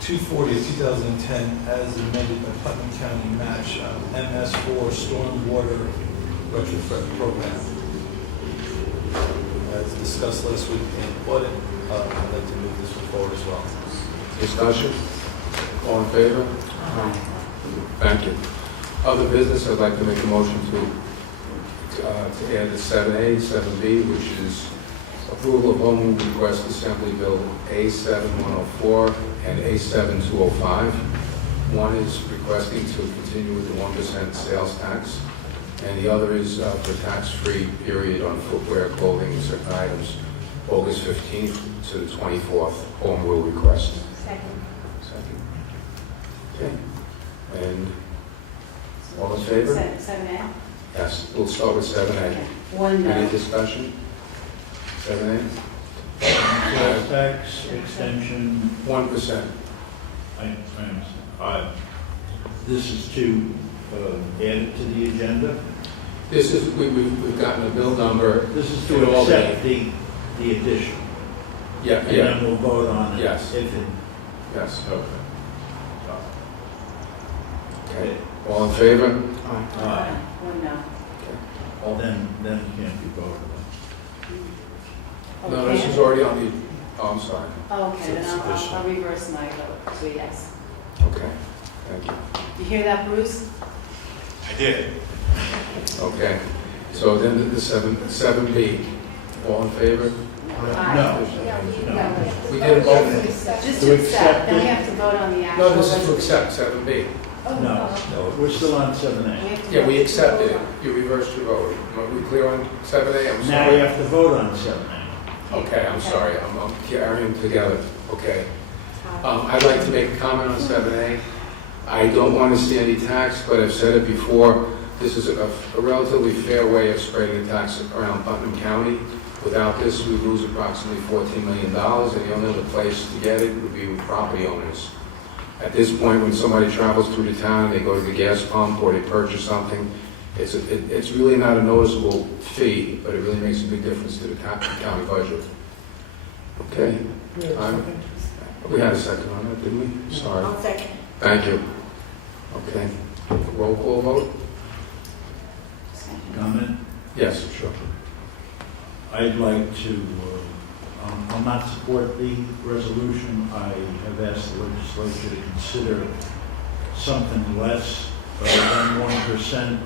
240 of 2010 as amended by Putnam County Match MS4 Stormwater Retrofit Program. As discussed last week in audit, I'd like to move this one forward as well. Discussion? All in favor? Thank you. Other business, I'd like to make a motion to add the 7A, 7B, which is approval of home rule request Assembly Bill A7104 and A7205. One is requesting to continue with the 1% sales tax, and the other is for tax-free period on footwear, clothing, and certain items, August 15th to the 24th, home rule request. Second. Okay. And all in favor? 7A? Yes, we'll start with 7A. One no. Any discussion? 7A? Sales tax extension, 1%. I understand. This is to add it to the agenda? This is, we've gotten a bill number. This is in to Albany. accept the addition? Yeah, And then we'll vote on it? Yes. If it, Yes. okay. Okay. All in favor? One no. Well, then it can't be voted on. No, this is already on the, oh, I'm sorry. Okay, then I'll reverse my vote to a yes. Okay, thank you. You hear that, Bruce? I did. Okay, so then the 7B, all in favor? No. We did both. Just To to accept accept, then we it? have to vote on the actual. No, this is to accept 7B. No, we're still on 7A. Yeah, we accepted it. You reversed your vote. Are we clear on 7A? I'm Now sorry. we have to vote on 7A. Okay, I'm sorry. I'm carrying them together. Okay. I'd like to make a comment on 7A. I don't want to see any tax, but I've said it before. This is a relatively fair way of spreading the tax around Putnam County. Without this, we lose approximately $14 million, and the only other place to get it would be with property owners. At this point, when somebody travels through the town, they go to the gas pump or they purchase something, it's really not a noticeable fee, but it really makes a big difference to the county budget. Okay? We had a second on that, didn't we? Sorry. I'll second. Thank you. Okay. Roll call vote? Comment? Yes, sure. I'd like to, I'll not support the resolution. I have asked the legislature to consider something less than 1%.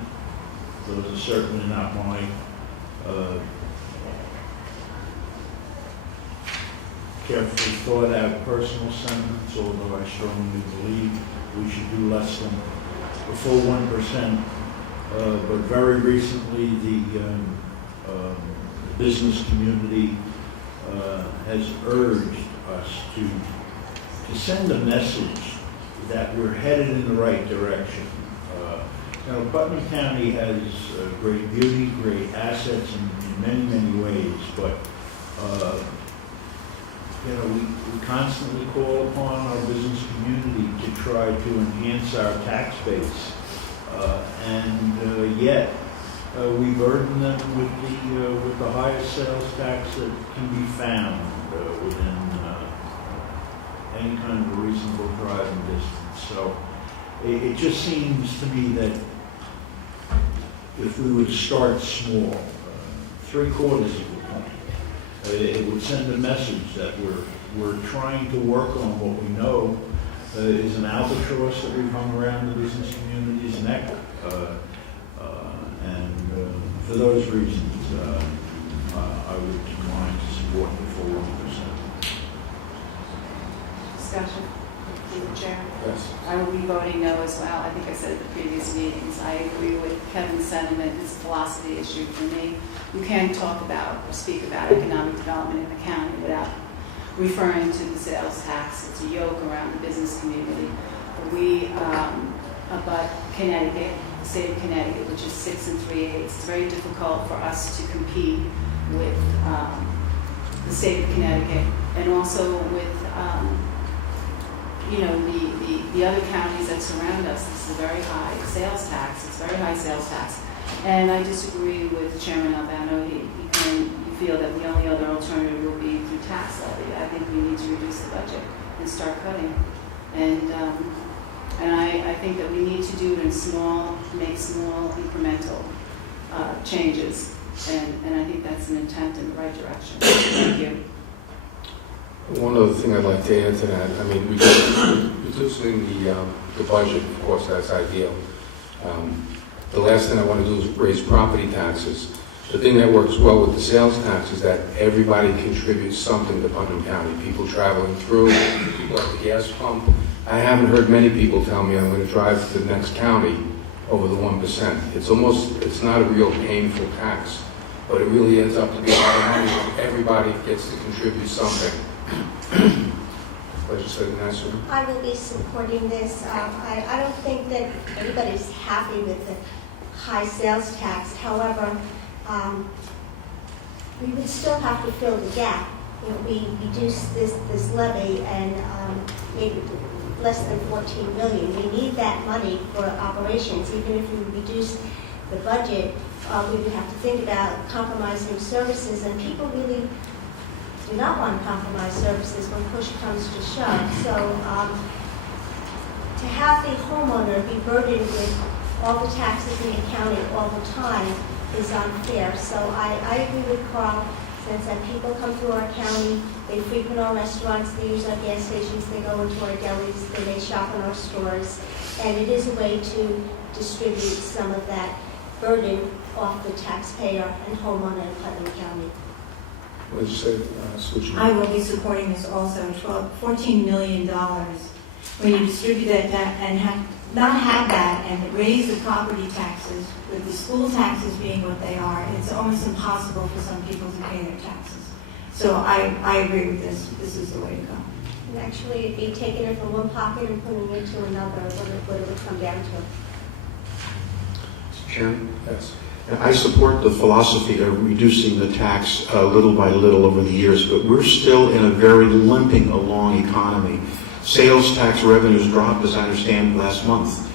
Those are certainly not my carefully thought out personal sentiments, although I strongly believe we should do less than the full 1%. But very recently, the business community has urged us to send a message that we're headed in the right direction. Putnam County has great beauty, great assets in many, many ways, but we constantly call upon our business community to try to enhance our tax base, and yet we burden them with the highest sales tax that can be found within any kind of a reasonable driving distance. So it just seems to me that if we would start small, 3/4 of the point, it would send a message that we're trying to work on what we know is an albatross that we've hung around the business community's neck. And for those reasons, I would decline to support the full 1%. Discussion. Through the chair. Yes. I will be voting no as well. I think I said at the previous meetings. I agree with Kevin's sentiment. It's a philosophy issue for me. You can't talk about or speak about economic development in the county without referring to the sales tax. It's a yoke around the business community. But Connecticut, the state of Connecticut, which is 6 3/8, it's very difficult for us to compete with the state of Connecticut and also with the other counties that surround us. This is a very high sales tax. It's a very high sales tax. And I disagree with Chairman Albano. You feel that the only other alternative will be through tax levy. I think we need to reduce the budget and start cutting. And I think that we need to do it in make small incremental changes. And I think that's an attempt in the right direction. Thank you. One other thing I'd like to add to that, reducing the budget, of course, that's ideal. The last thing I want to do is raise property taxes. The thing that works well with the sales tax is that everybody contributes something to Putnam County. People traveling through, people at the gas pump. I haven't heard many people tell me I'm going to drive to the next county over the 1%. It's not a real painful tax, but it really ends up to be a lot of money. Everybody gets to contribute something. Legislator Nassar? I will be supporting this. I don't think that anybody's happy with the high sales tax. However, we would still have to fill the gap. We reduce this levy and maybe less than 14 million. We need that money for operations. Even if we reduce the budget, we would have to think about compromising services, and people really do not want to compromise services when push comes to shove. So to have the homeowner be burdened with all the taxes in the county all the time is unfair. So I agree with Carl, since that people come through our county, they frequent our restaurants, they use our gas stations, they go into our delis, they may shop in our stores, and it is a way to distribute some of that burden off the taxpayer and homeowner in Putnam County. Legislator Switch. I will be supporting this also. $14 million. When you distribute that and not have that and raise the property taxes, with the school taxes being what they are, it's almost impossible for some people to pay their taxes. So I agree with this. This is the way to go. And actually, it'd be taking it from one pocket and putting it into another, what it would come down to. Mr. Chairman? Yes. I support the philosophy of reducing the tax little by little over the years, but we're still in a very limping along economy. Sales tax revenues dropped, as I understand, last month.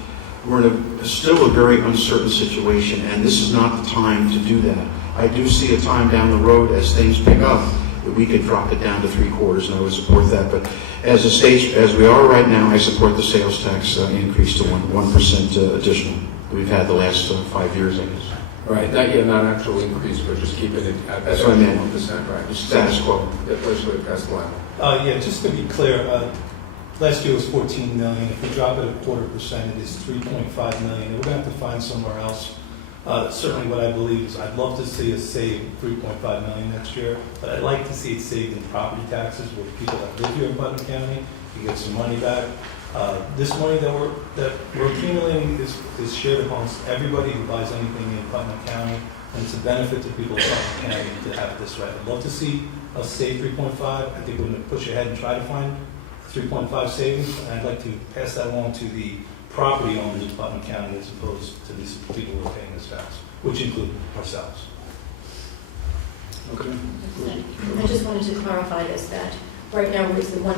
We're in still a very uncertain situation, and this is not the time to do that. I do see a time down the road as things pick up that we could drop it down to 3/4, and I would support that. But as a state, as we are right now, I support the sales tax increase to 1% additional. We've had the last 5 years, I guess. Right, not actual increase, but just keeping it at That's what I meant. 1%, right? Status quo. Legislator Castellano. Yeah, just to be clear, last year was 14 million. If we drop it 0.25%, it is 3.5 million. And we're going to have to find somewhere else. Certainly what I believe is I'd love to see us save 3.5 million next year, but I'd like to see it saved in property taxes where people that live here in Putnam County can get some money back. This money that we're accumulating is shared amongst everybody who buys anything in Putnam County, and it's a benefit to people of Putnam County to have this right. I'd love to see us save 3.5. I think we're going to push ahead and try to find 3.5 savings, and I'd like to pass that along to the property owners of Putnam County as opposed to these people who are paying this tax, which include ourselves. Okay. I just wanted to clarify this, that right now it's the 1%,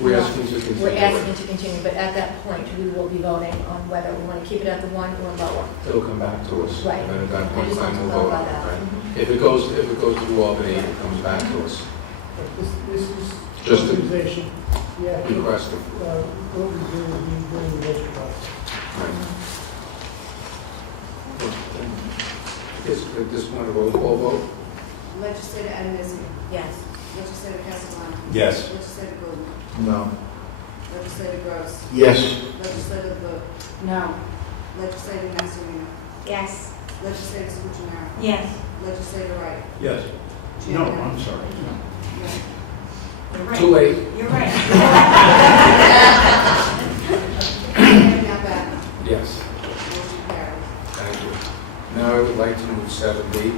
We're asking to continue. we're asking to continue, but at that point, we will be voting on whether we want to keep it at the 1 or lower. It'll come back to us. Right. And at that point I in just want time, to we'll vote clarify on it, that. right? If it goes through Albany, it comes back to us. This is Just to authorization. Yeah. request it. What we do will be doing the most about it. Right. At this point, a roll call vote? Legislator Adamski. Yes. Legislator Castellano. Yes. Legislator Golden. No. Legislator Gross. Yes. Legislator Blue. No. Legislator Nasarino. Yes. Legislator Scuccinero. Yes. Legislator Wright. Yes. No, I'm sorry. You're right. Too late. You're right. Mayor Napa. Yes. Motion carries. Thank you. Now I would like to move 7B.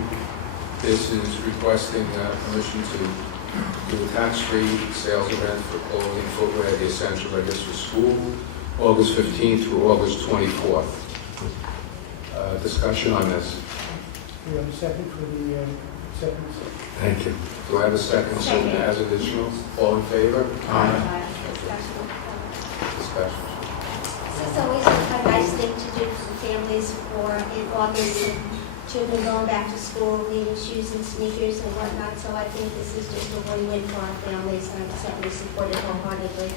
This is requesting permission to do a tax-free sales event for clothing, footwear, the essentials, I guess, for school, August 15th through August 24th. Discussion on this. We have a second for the acceptance. Thank you. Do I have a second? So Second. as additional, all in favor? Aye. Discussion. This is always a nice thing to do for families for in August, and children going back to school, needing shoes and sneakers and whatnot. So I think this is just a win-win for our families, and I certainly support it wholeheartedly.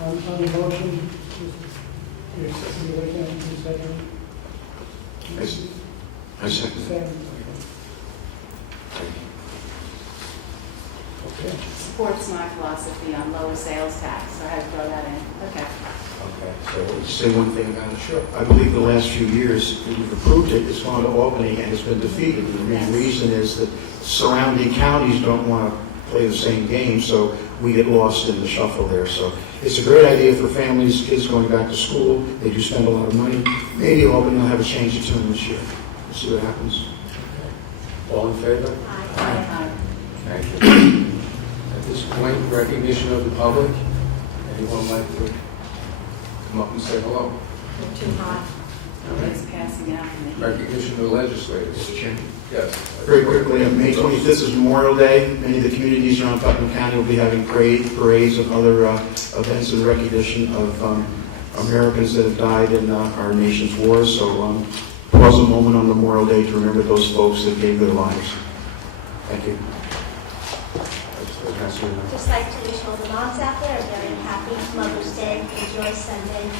On the motion, you're second, you're second. I second. Second. Okay. Supports my philosophy on lower sales tax, so I had to throw that in. Okay. Okay, so say one thing about it? Sure. I believe the last few years, we've approved it, it's gone to Albany and it's been defeated. And the main reason is that surrounding counties don't want to play the same game, so we get lost in the shuffle there. So it's a great idea for families, kids going back to school. They do spend a lot of money. Maybe Albany will have a change of tune this year. We'll see what happens. All in favor? Aye. Thank you. At this point, recognition of the public. Anyone like to come up and say hello? Too hot. It's passing out. Recognition of the legislators. Mr. Chairman. Yes. Very quickly, May 25th is Memorial Day. Many of the communities around Putnam County will be having parades and other events in recognition of Americans that have died in our nation's wars. So pause a moment on Memorial Day to remember those folks that gave their lives. Thank you. Just like to wish all the moms out there a very happy Mother's Day. Enjoy Sunday.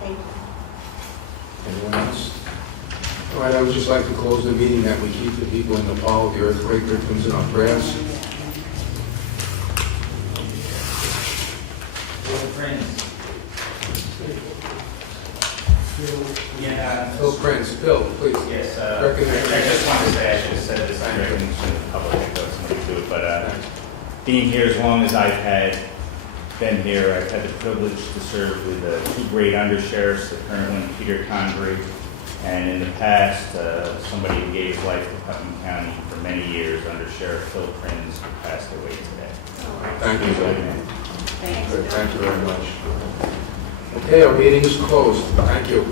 Thank you. Anyone else? All right, I would just like to close the meeting that we keep the people in Nepal, the earthquake victims in our prayers. Phil Prince. Phil, please. Yes, I just wanted to say, I should have said this in recognition of the public, I thought somebody do it, but being here as long as I've been here, I've had the privilege to serve with two great undersheriffs, the current one, Peter Convery, and in the past, somebody who gave his life to Putnam County for many years, Undersheriff Phil Prince, who passed away today. Thank you, Phil. Thank you very much. Okay, our meeting is closed. Thank you.